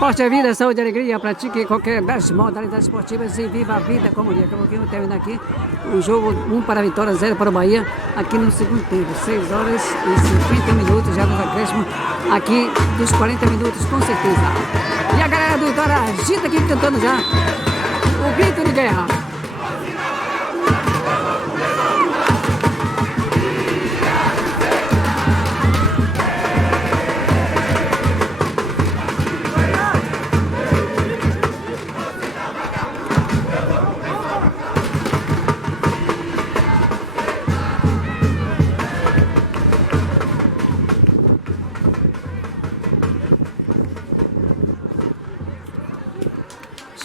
Esporte é vida, saúde e alegria. Pratique qualquer das modalidades esportivas e viva a vida como dia. Acabou que eu termino aqui um jogo 1 para a Vitória, 0 para o Bahia. Aqui no segundo tempo, 6 horas e 50 minutos já no acréscimo. Aqui dos 40 minutos, com certeza. E a galera do Vitória agita aqui cantando já o grito de guerra.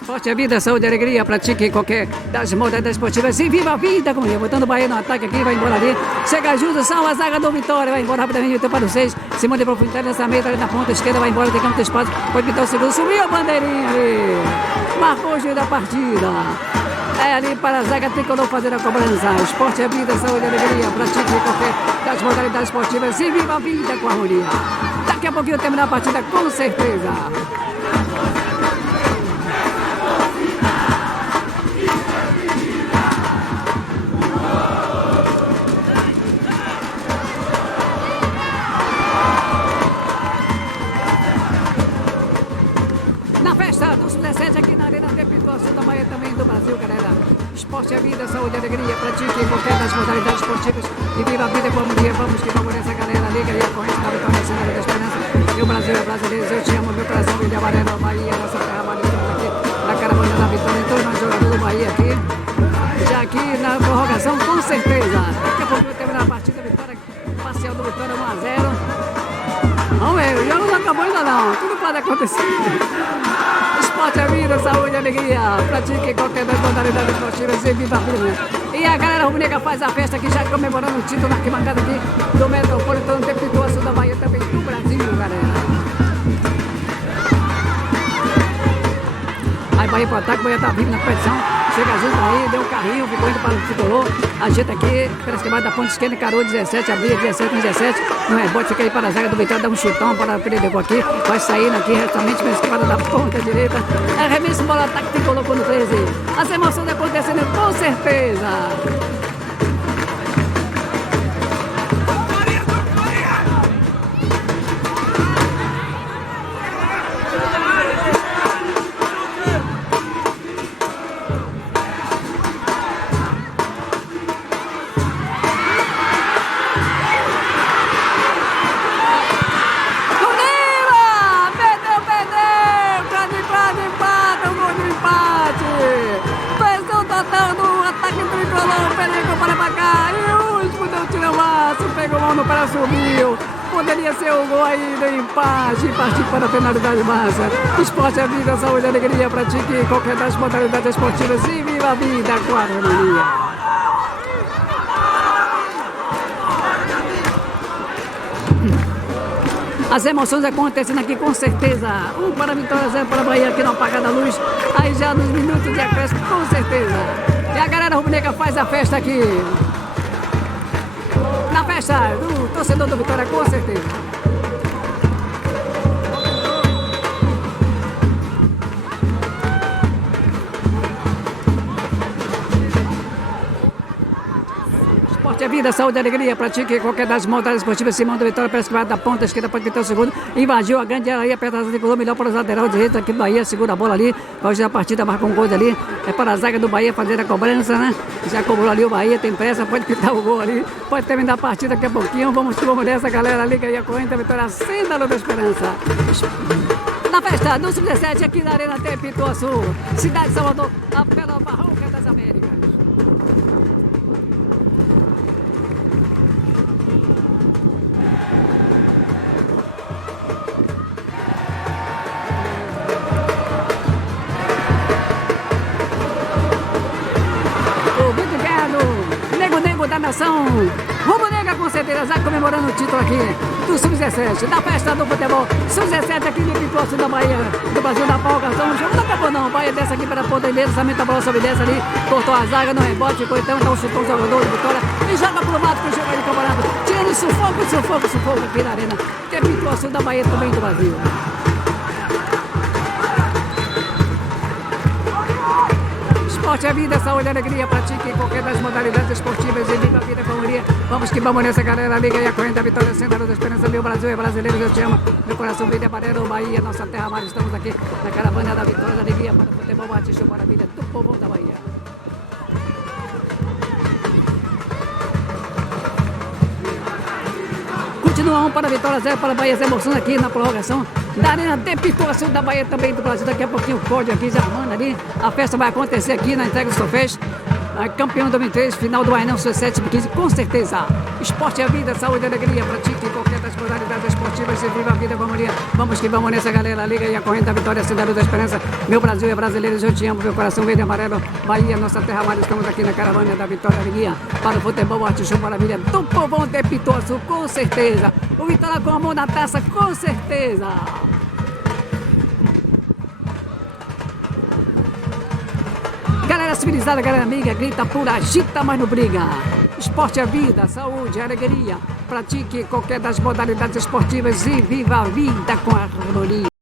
Esporte é vida, saúde e alegria. Pratique qualquer das modalidades esportivas e viva a vida como eu. Botando o Bahia no ataque aqui, vai embora ali. Chega Júlio, salva a zaga do Vitória. Vai embora rapidamente, então para o 6. Simone de profundidade nessa meta ali na ponta esquerda. Vai embora, tem que ter espaço. Pode pintar o segundo. Subiu a bandeirinha ali. Marcou o juiz da partida. É ali para a zaga tricolor fazer a cobrança. Esporte é vida, saúde e alegria. Pratique qualquer das modalidades esportivas e viva a vida com a harmonia. Daqui a pouquinho terminar a partida com certeza. Aqui na Arena Pituaçu da Bahia, também do Brasil, galera. Esporte é vida, saúde e alegria. Pratique qualquer das modalidades esportivas e viva a vida como dia. Vamos que vamos nessa galera. Liga aí a corrente da Vitória, Senhora da Esperança. E o Brasil é brasileiro. Eu te amo, meu coração verde amarelo. Bahia, nossa terra marítima aqui na caravana da Vitória. Então, nós jogadores do Bahia aqui. Já aqui na prorrogação, com certeza. Daqui a pouco vai terminar a partida. Vitória, parcial do Vitória 1 a 0. Vamos ver, o jogo não acabou ainda não. Tudo pode acontecer. Esporte é vida, saúde e alegria. Pratique qualquer das modalidades esportivas e viva a vida. E a galera rubro-negra faz a festa aqui, já comemorando o título na arquibancada aqui do Metropolitano de Pituaçu da Bahia, também do Brasil, galera. Aí Bahia pro ataque, Bahia tá vivo na competição. Chega junto aí, deu um carrinho, ficou indo para o tricolor. Ajeita aqui, parece que vai da ponta esquerda, encarou 17, abria 17 com 17. No rebote, fica aí para a zaga do Vitória, dá um chutão para o Peredeco aqui. Vai saindo aqui, retamente, parece que para da ponta direita. Arremesso, bola, ataque, tricolor quando 13. As emoções acontecendo com certeza. Para subiu, poderia ser o gol aí do empate, partir para a penalidade massa. Esporte é vida, saúde e alegria. Pratique qualquer das modalidades esportivas e viva a vida com a harmonia. As emoções acontecendo aqui com certeza. 1 para a Vitória, 0 para a Bahia, aqui no apagar da luz. Aí já nos minutos de acréscimo, com certeza. E a galera rubro-negra faz a festa aqui. Na festa do torcedor do Vitória, com certeza. Esporte é vida, saúde e alegria. Pratique qualquer das modalidades esportivas. Simão do Vitória, parece que vai da ponta esquerda para pintar o segundo. Invadiu a grande área aí, aperta a tricolor, melhor para os laterais direitos aqui do Bahia. Segura a bola ali. Hoje a partida marca um gol ali. É para a zaga do Bahia fazer a cobrança, né? Já cobrou ali o Bahia, tem pressa, pode pintar o gol ali. Pode terminar a partida daqui a pouquinho. Vamos nessa galera. Liga aí a corrente da Vitória, acenda a luz da esperança. Na festa do Sub-17 aqui na Arena Pituaçu, cidade de Salvador, a Bela Barranca das Américas. Da nação rubro-negra, com certeza, já comemorando o título aqui do Sub-17, da festa do futebol Sub-17 aqui de Pituaçu da Bahia, do Brasil da Prorrogação. O jogo não acabou não, Bahia desce aqui para a ponta direita, somente a bola sobe desce ali, cortou a zaga no rebote, ficou então, dá um chutão o jogador de Vitória e joga pro lado pro jogo aí do campeonato, tirando sufoco aqui na arena, que é Pituaçu da Bahia também do Brasil. Esporte é vida, saúde e alegria. Pratique qualquer das modalidades esportivas e viva a vida com harmonia. Vamos que vamos nessa galera. Liga aí a corrente da vitória, sendo a luz da esperança. Meu Brasil é brasileiro, eu te amo. Meu coração verde, amarelo, Bahia, nossa terra amada. Estamos aqui na caravana da vitória, da alegria para o futebol, bate-show, maravilha do povo da Bahia. Continua 1 para a Vitória, 0 para a Bahia. As emoções aqui na prorrogação da Arena de Pituaçu da Bahia, também do Brasil. Daqui a pouquinho o pódio aqui já armando ali. A festa vai acontecer aqui na entrega dos troféus. Campeão 2003, final do Aenão Sub-7 15, com certeza. Esporte é vida, saúde e alegria. Pratique qualquer das modalidades esportivas e viva a vida com harmonia. Vamos que vamos nessa galera. Liga aí a corrente da vitória, cidade da esperança. Meu Brasil é brasileiro, eu te amo. Meu coração verde e amarelo. Bahia, nossa terra amada. Estamos aqui na caravana da vitória, alegria. Para o futebol, arte-show, maravilha do povão de Pituaçu, com certeza. O Vitória com a mão na taça, com certeza. Galera civilizada, galera amiga, grita, pula, agita, mas não briga. Esporte é vida, saúde, alegria. Pratique qualquer das modalidades esportivas e viva a vida com harmonia.